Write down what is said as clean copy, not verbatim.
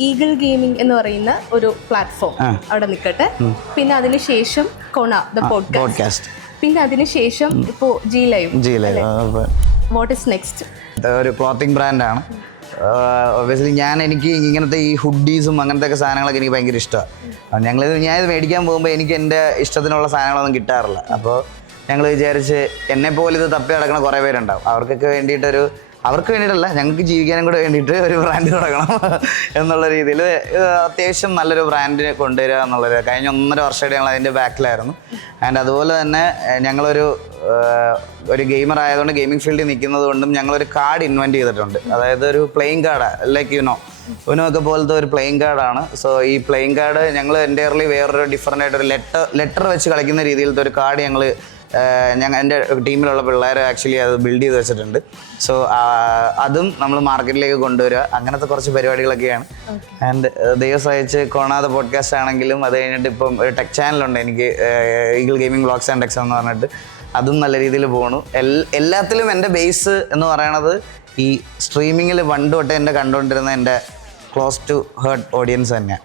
Eagle gaming എന്ന് പറയുന്ന ഒരു പ്ലാറ്റ്ഫോം അവിടെ നിൽക്കട്ടെ. പിന്നെ അതിനുശേഷം കൊണ ദ പോഡ്കാസ്റ്റ്. പിന്നെ അതിനുശേഷം ഇപ്പോ G live. What is next? ഒരു ക്ലോത്തിങ് ബ്രാൻഡാണ്. ഒബ്വിയസ്ലി എനിക്ക് ഇങ്ങനത്തെ ഈ ഹുഡീസും അങ്ങനത്തെ ഒക്കെ സാധനങ്ങളൊക്കെ എനിക്ക് ഭയങ്കര ഇഷ്ടമാണ്. ഞാനിത് മേടിക്കാൻ പോകുമ്പോൾ എനിക്ക് എൻ്റെ ഇഷ്ടത്തിനുള്ള സാധനങ്ങളൊന്നും കിട്ടാറില്ല. അപ്പോൾ ഞങ്ങൾ വിചാരിച്ച് എന്നെപ്പോലെ ഇത് തപ്പി നടക്കുന്ന കുറേ പേരുണ്ടാവും. അവർക്ക് വേണ്ടിയിട്ടല്ല, ഞങ്ങൾക്ക് ജീവിക്കാനും കൂടെ വേണ്ടിയിട്ട് ഒരു ബ്രാൻഡ് തുടങ്ങണം എന്നുള്ള രീതിയിൽ അത്യാവശ്യം നല്ലൊരു ബ്രാൻഡ് കൊണ്ടുവരിക എന്നുള്ളത് കഴിഞ്ഞ 1.5 വർഷമായിട്ട് ഞങ്ങൾ അതിൻ്റെ ബാക്കിലായിരുന്നു. ആൻഡ് അതുപോലെ തന്നെ ഞങ്ങളൊരു ഗെയിമർ ആയതുകൊണ്ട് ഗെയിമിംഗ് ഫീൽഡിൽ നിൽക്കുന്നത് കൊണ്ടും ഞങ്ങളൊരു കാർഡ് ഇൻവെൻറ്റ് ചെയ്തിട്ടുണ്ട്. അതായത് ഒരു പ്ലേയിങ് കാർഡ്, ലൈക്ക് യുനോ ഒക്കെ പോലത്തെ ഒരു പ്ലേയിങ് കാർഡാണ്. സോ ഈ പ്ലേയിങ് കാർഡ് ഞങ്ങൾ എൻ്റയർലി വേറൊരു ഡിഫറൻ്റ് ആയിട്ടൊരു ലെറ്റർ വെച്ച് കളിക്കുന്ന രീതിയിലത്തെ ഒരു കാർഡ് എൻ്റെ ടീമിലുള്ള പിള്ളേർ ആക്ച്വലി അത് ബിൽഡ് ചെയ്ത് വെച്ചിട്ടുണ്ട്. സോ അതും നമ്മൾ മാർക്കറ്റിലേക്ക് കൊണ്ടുവരിക, അങ്ങനത്തെ കുറച്ച് പരിപാടികളൊക്കെയാണ്. ആൻഡ് ദൈവം സഹായിച്ച് കോണാതെ പോഡ്കാസ്റ്റ് ആണെങ്കിലും അത് കഴിഞ്ഞിട്ട് ഇപ്പം ഒരു ടെക് ചാനലുണ്ട് എനിക്ക്, eagle gaming vlogs and techs എന്ന് പറഞ്ഞിട്ട്. അതും നല്ല രീതിയിൽ പോണു. എല്ലാത്തിലും എൻ്റെ ബേസ് എന്ന് പറയണത് ഈ സ്ട്രീമിങ്ങിൽ പണ്ട് തൊട്ട് എൻ്റെ കണ്ടുകൊണ്ടിരുന്ന എൻ്റെ ക്ലോസ് ടു ഹേർട്ട് ഓഡിയൻസ് തന്നെയാണ്.